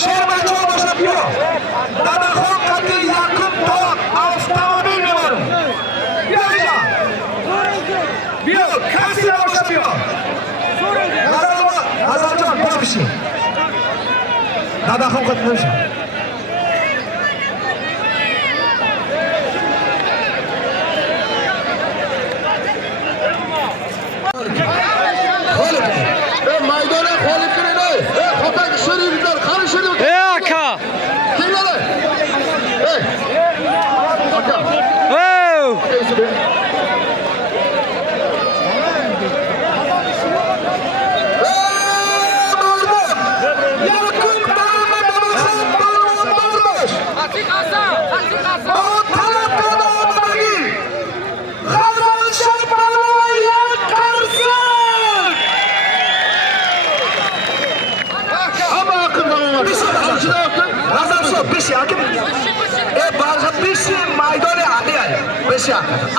Shermacho boshlab yo'q. Dadaxon qat'iy yaqin to'q avtomobil bor. Yo'q. Yo'q, kassira boshlab yo'q. Nazarjon boshqishi. Dadaxon qat'iy. Maydona qolib kiringlar. Xo'pak shirinlar, qani shirin. Aka. Kelinglar. Aka.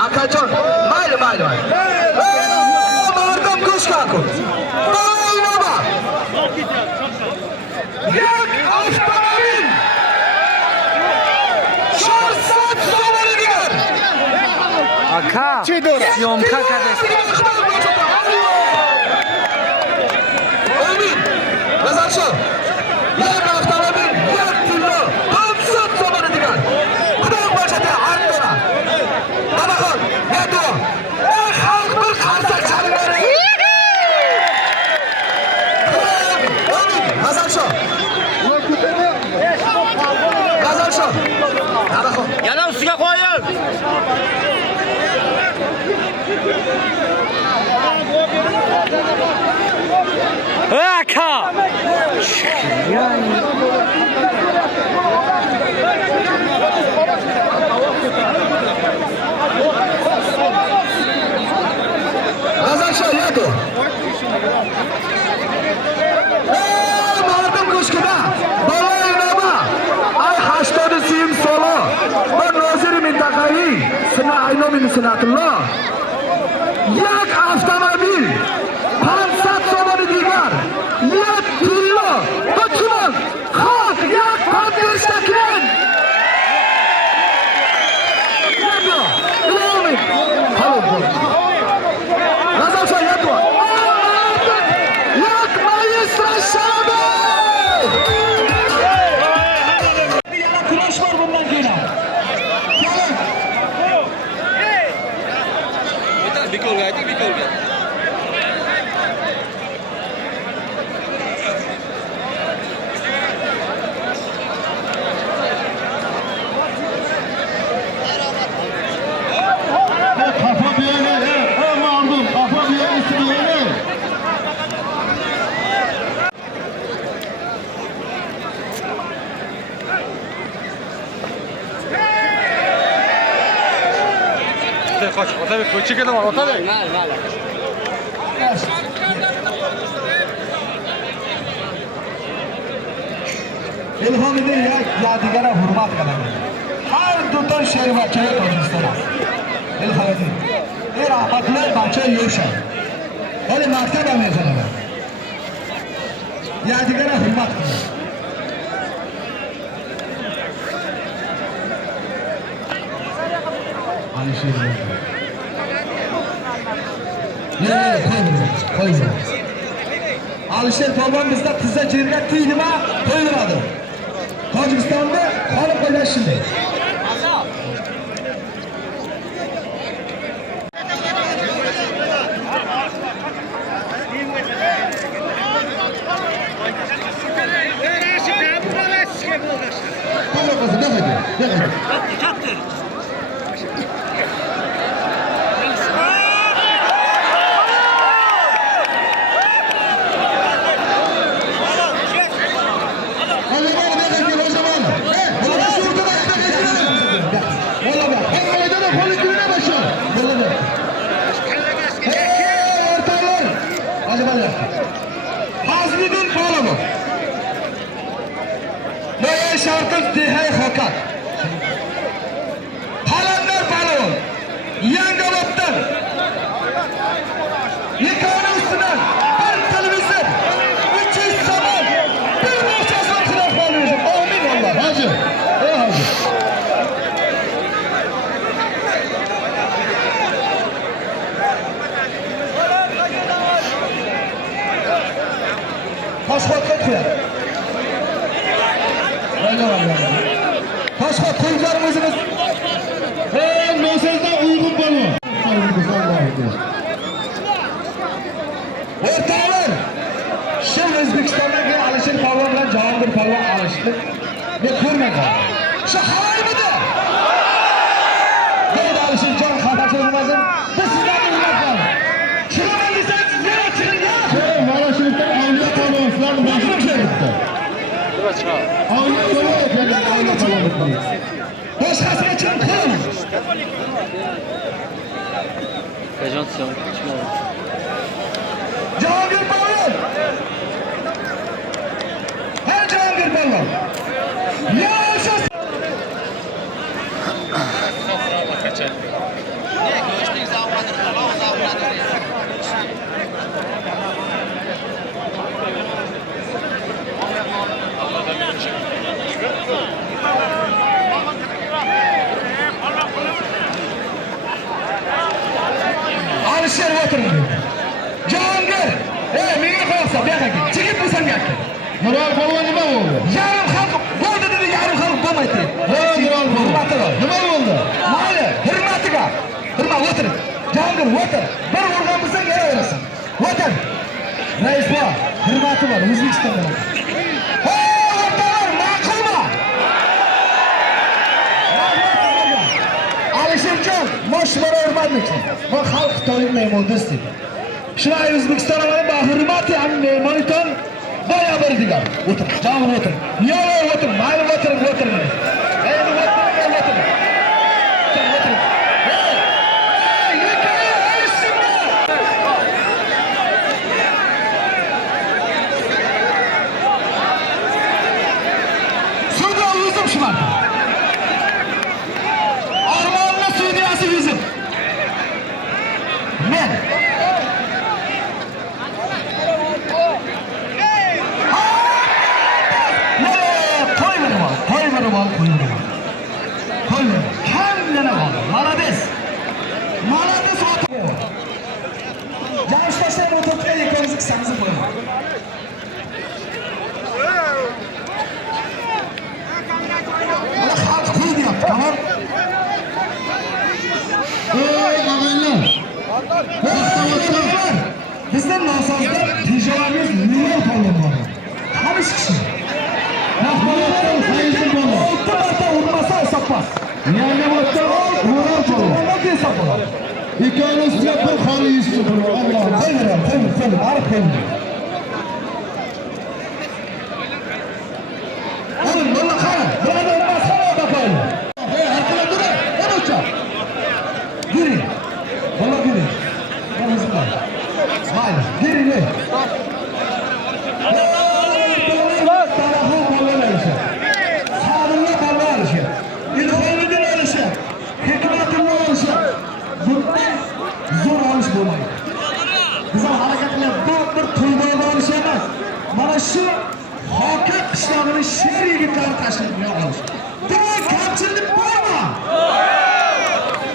Akajon, mayli. Mardam kuchga kun. Maynaba. Yak avtomobil. Shorsat so'radigan. Aka. Syomka kadastr. Amin. Nazarjon. Yak avtomobil, yak pullo. Shorsat so'radigan. Xudo bojada ardora. Dadaxon, yadu. Xalq bir qarsak chalinadi. Nazarjon. Dadaxon. Yana ustiga qo'ying. Aka. Nazarjon, yadu. Mardam kuchga. Baloynama. Ay 80 sim solo. Bir noziri mintaqaviy. Sina aynomin sinatulloh. Yak avtomobil. Pansat somoni digar. Yak pullo. Butun xalq yak qatnashdakilar. Yadu. Ilomin. Halol bo'l. Nazarjon yadu. Yak maestro Shami. Yana kurash bor bundan keyin. Bikolga ayting, bikolga. Kafa bir yere, mardum, kafa bir yere, üstü bir yere. Qoch, Otabek, ko'chiga nima, Otabek? Ilhomiddin yadigara hurmat qiladi. Har dutor shermachaga Tojikiston. Ilhomiddin. Rahmatlar barcha yo'sha. Hali maktab ham yazadi. Yadigara hurmat qiladi. Qo'ying. Alisher Polvon bizda tizza jerga tiynima qo'yiladi. Tojikistonda qolib qo'ygan shunday. Hazmiddin Polvon. Noya Sharqul Dehay Xokat. Qalandar Polvon. Yangioboddan. Yekoni ustidan bir televizor, 300 so'm, bir mo'jazon qilib Başka koyunlarımızınız. Nosozda uygun balon. O'rtoqlar, şimdi O'zbekistondagi Alisher Polvon bilan Jahongir Polvon alishdi. Men ko'rmadim. Shu havoymidi? Deydi Alisherjon xafa so'zlasin. Biz sizlarni uylab Chiqaman desangiz, yana chiqing. Mana shundan avliyo polvon sizlarni boshqa chiqdi. Avliyo polvon. Boshqasiga chiqib qo'ying. Prezentasyon. Jahongir Polvon. Hey Jahongir Polvon. Yaşa. Alisher o'tiring. Jahongir, menga qo'ysa, bu yoqqa ket. Chiqib bu senga. Mural polvon nima bo'ldi? Yarim xalq bo'ldi dedi, yarim xalq bo'lmaydi. Mural polvon. Nima bo'ldi? Mayli, hurmatiga. Hurmat o'tiring. Jahongir o'tir. Bir urgan bo'lsang yaraverasan. O'tir. Rais bor, hurmati bor, O'zbekistonda. O'rtoqlar, ma'qulmi? Alisherjon, moshmara urmadingmi? Bu xalq to'ymayman do'stim. Shunday O'zbekiston bilan bahurmati ham mehmoniton boya berdilar. O'tir, javob o'tir. Yo'q, o'tir, mayli o'tiring, o'tiring. Endi o'tiring, o'tiring. O'tiring. Sudya o'zim shimardi. Armonli sudyasi o'zim. Men Молодец! Молодец! Jamshid tashlab o'tirgan ikkovimiz qisamizni qo'yaman. Mana xalq qo'y deyapti, tamom. Og'aylar. Bizning nosozda tejavamiz million polvon bor. Hamish kishi. Rahmatdan Fayzul polvon. 6 marta urmasa hisobmas. Yangiobodda Mural polvon. Nima hisoblanadi? Ikkovini ustiga bir xoli yuzta polvon. Alloh. Qo'ying, arif qo'ying. Oğlum, bana qara. Burada olmaz, qara bakayım. Arkadan durun. Onu uçak. Girin. Bana girin. Ben hızım var. Hayır, girin. Tarafı polvon arışı. Sabırlı polvon arışı. İlhamidin arışı. Hikmet'in arışı. Bundan zor alış bo'lmaydi. Bizim hareketler bir to'yda olish emas. Mana shu hokim qishlog'ini sher yigitlar tashkil qilish. Demak, kamchilik bormi?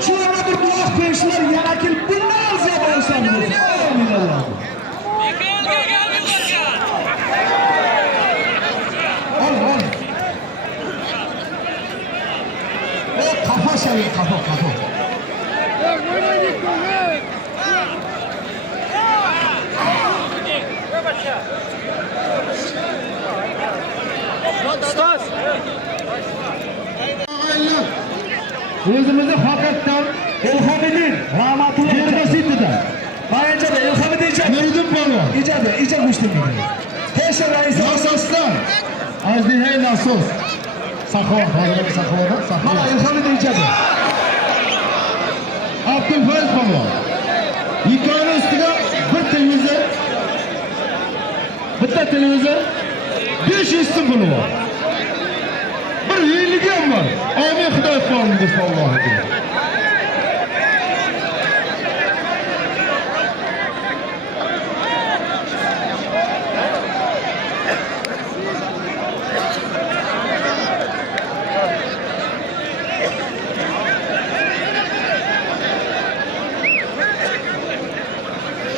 Shu yerda bir guvoh berishlar yana kelib bundan ziyod olishamiz. Amin Alloh. Ol. Kafa şey, kafa. O'zimizni faqatdan Elhamidin rahmatulloh Yerbasitdan. Bayinchada Elhamidin ijod. Nuriddin polvon. Ijod uyushtirgan. Pesha rais Nasosdan. Ajdihey nasos. Saxovoq, hozirgi Saxovoqda. mana Elhamidin ijod. Abdulfayz polvon. Ikkovini ustiga bitta televizor 500 so'm polvon. Bir yilligi ham bor. Amin Xudoy polvon Allohga.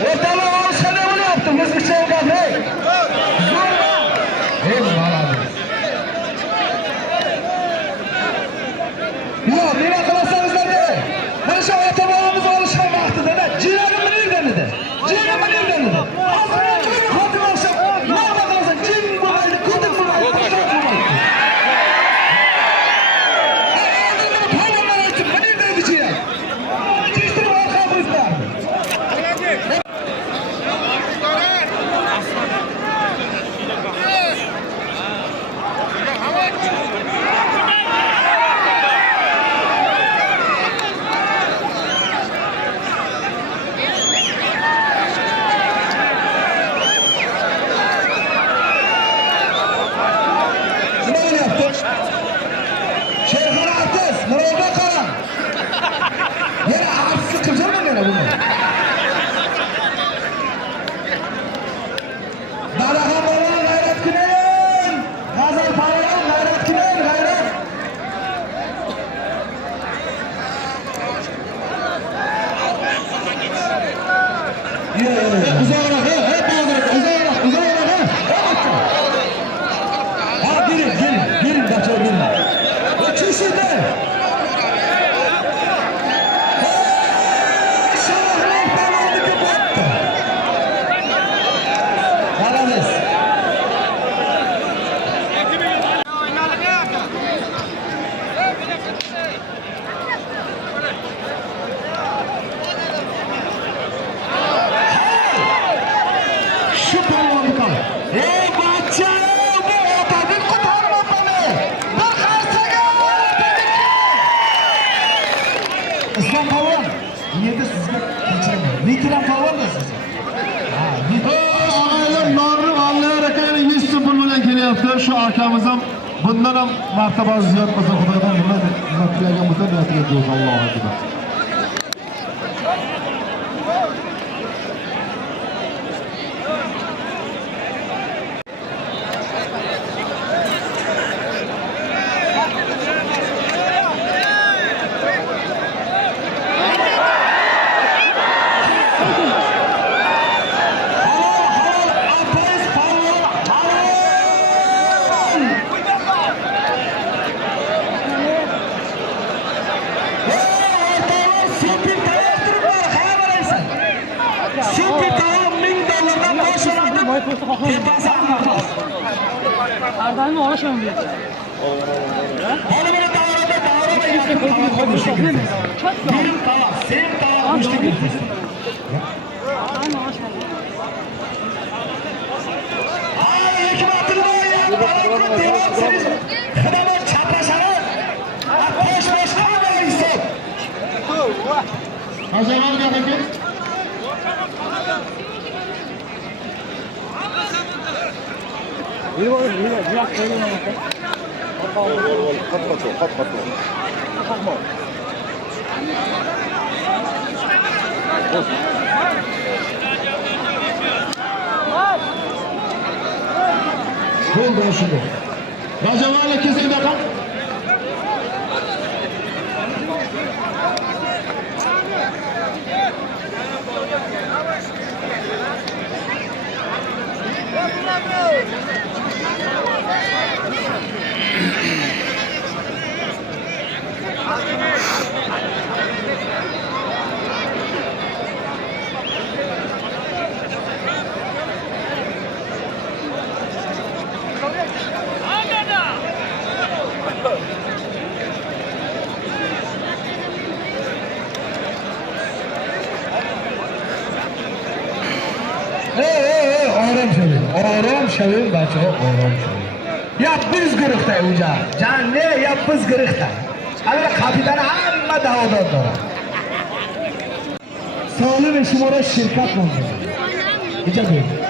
O'rtalar olishganda bo'lyapti, o'zbekcha gapirib. akamiz ham bundan ham martabasi ziyod bo'lsa Xudodan nima tilagan bo'lsa niyatiga deymiz. Allohu akbar. Arda'nın uğraşmam diye. Hajaman gapiki. Gol şimdi. Rajaman'la kesin bakın. Orom shaving bacha, orom shaving. Yapbiz guruhda uja. Janne yapbiz guruhda. Agar kapitan hamma davodor. Soli ve Shumora shirkat nomida. Ijobat.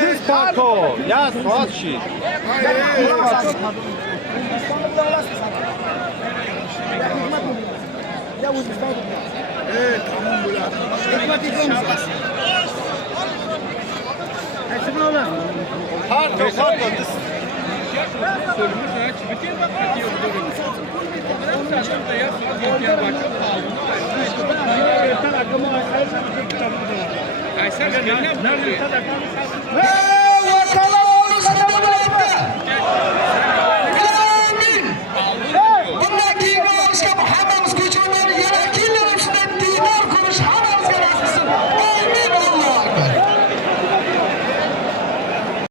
Disparto, ya Suatçı. Nerede?